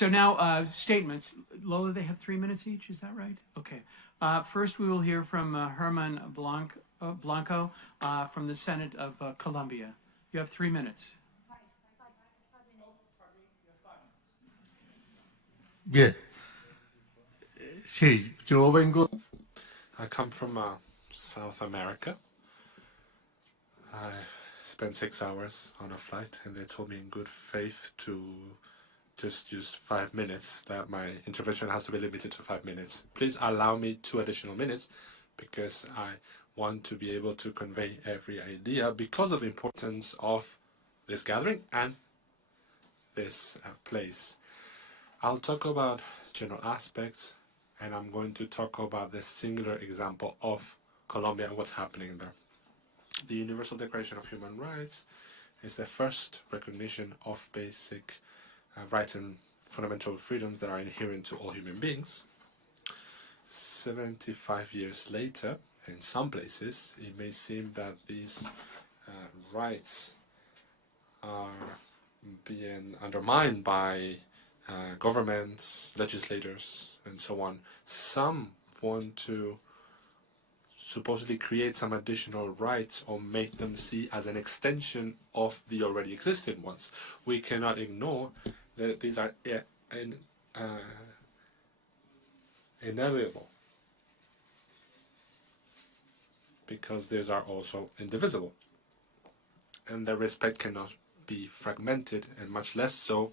So now statements. Lola, they have 3 minutes each, is that right? Okay. First, we will hear from Herman Blanco from the Senate of Colombia. You have 3 minutes. Bien, sí, yo vengo. I come from South America. I spent 6 hours on a flight, and they told me in good faith to just use 5 minutes, that my intervention has to be limited to 5 minutes. Please allow me 2 additional minutes because I want to be able to convey every idea because of the importance of this gathering and this place. I'll talk about general aspects, and I'm going to talk about the singular example of Colombia and what's happening there. The Universal Declaration of Human Rights is the first recognition of basic rights and fundamental freedoms that are inherent to all human beings. 75 years later, in some places, it may seem that these rights are being undermined by governments, legislators, and so on. Some want to supposedly create some additional rights or make them see as an extension of the already existing ones. We cannot ignore that these are inevitable because these are also indivisible, and the respect cannot be fragmented, and much less so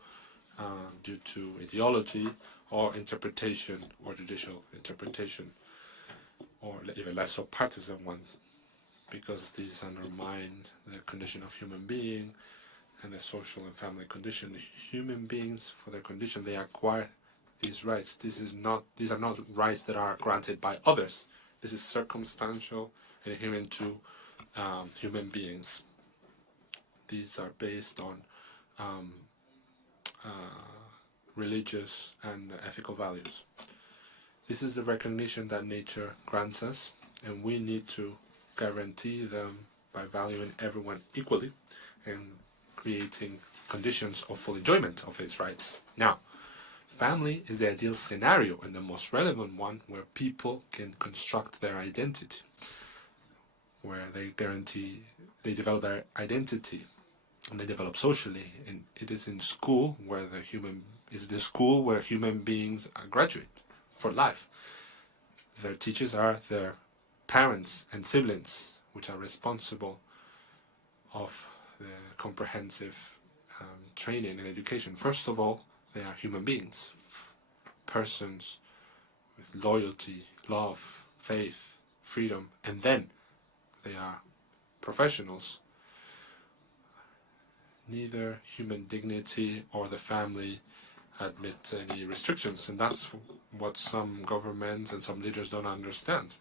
due to ideology or interpretation or judicial interpretation, or even less so partisan one, because these undermine the condition of human being and the social and family condition. Human beings, for their condition, they acquire these rights. These are not rights that are granted by others. This is circumstantial and inherent to human beings. These are based on religious and ethical values. This is the recognition that nature grants us, and we need to guarantee them by valuing everyone equally and creating conditions of full enjoyment of these rights. Now, family is the ideal scenario and the most relevant one where people can construct their identity, where they develop their identity and they develop socially. And it is in school where the school where human beings graduate for life. Their teachers are their parents and siblings, which are responsible of the comprehensive training and education. First of all, they are human beings, persons with loyalty, love, faith, freedom, and then they are professionals. Neither human dignity or the family admit any restrictions, and that's what some governments and some leaders don't understand.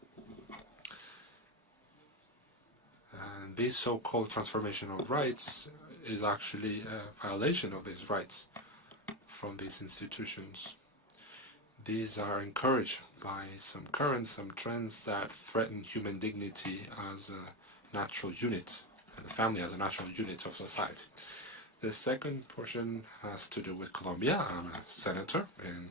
And this so-called transformation of rights is actually a violation of these rights from these institutions. These are encouraged by some currents, some trends that threaten human dignity as a natural unit, and the family as a natural unit of society. The second portion has to do with Colombia. I'm a senator in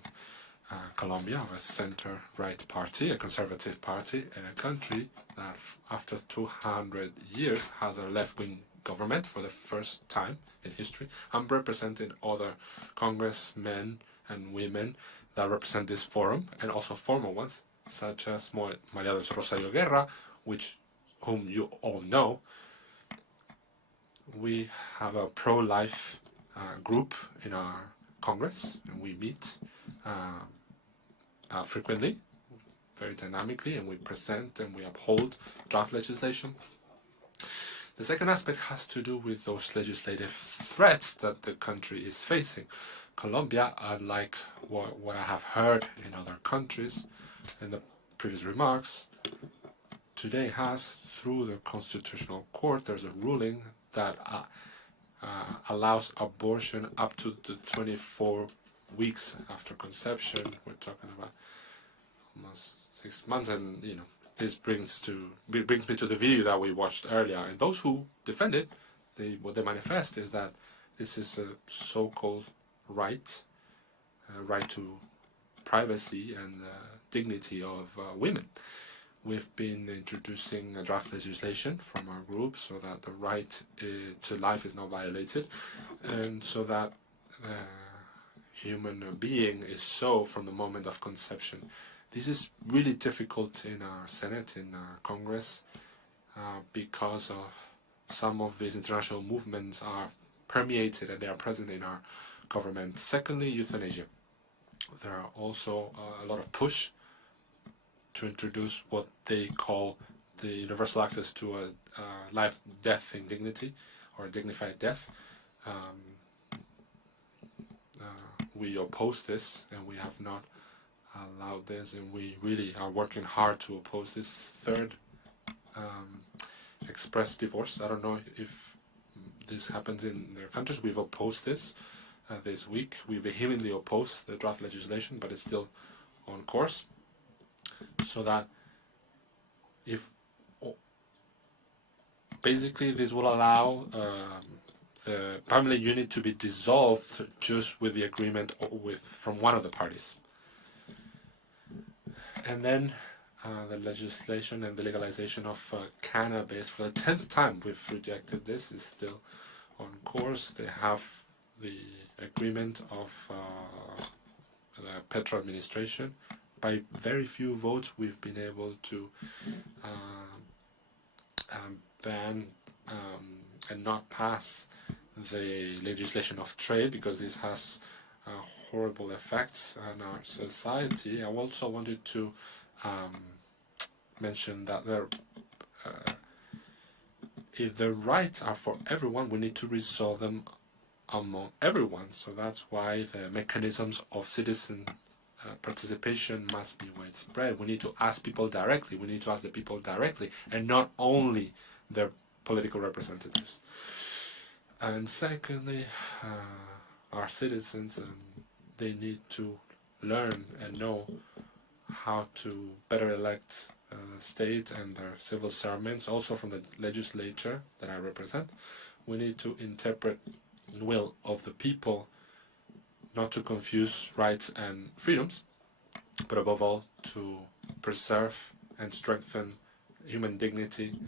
Colombia, of a center-right party, a conservative party, in a country that after 200 years has a left-wing government for the first time in history. I'm representing other congressmen and women that represent this forum, and also former ones, such as Maria del Rosario Guerra, whom you all know. We have a pro-life group in our Congress, and we meet frequently, very dynamically, and we present and we uphold draft legislation. The second aspect has to do with those legislative threats that the country is facing. Colombia, unlike what I have heard in other countries in the previous remarks, today has, through the Constitutional Court, there's a ruling that allows abortion up to the 24 weeks after conception. We're talking about almost 6 months, and this brings me to the video that we watched earlier. And those who defend it, what they manifest is that this is a so-called right, right to privacy and dignity of women. We've been introducing a draft legislation from our group so that the right to life is not violated, and so that human being is so from the moment of conception. This is really difficult in our Senate, in our Congress, because of some of these international movements are permeated and they are present in our government. Secondly, euthanasia. There are also a lot of push to introduce what they call the universal access to a life, death in dignity, or a dignified death. We oppose this, and we have not allowed this, and we really are working hard to oppose this. Third, express divorce. I don't know if this happens in their countries. We've opposed this this week. We vehemently oppose the draft legislation, but it's still on course. So that if basically this will allow the family unit to be dissolved just with the agreement from one of the parties. And then the legislation and the legalization of cannabis, for the 10th time we've rejected this, is still on course. They have the agreement of the Petro administration. By very few votes we've been able to ban and not pass the legislation of trade, because this has horrible effects on our society. I also wanted to mention that if the rights are for everyone, we need to resolve them among everyone. So that's why the mechanisms of citizen participation must be widespread. We need to ask people directly. We need to ask the people directly, and not only their political representatives. And secondly, our citizens, they need to learn and know how to better elect state and their civil servants. Also from the legislature that I represent, we need to interpret the will of the people, not to confuse rights and freedoms, but above all to preserve and strengthen human dignity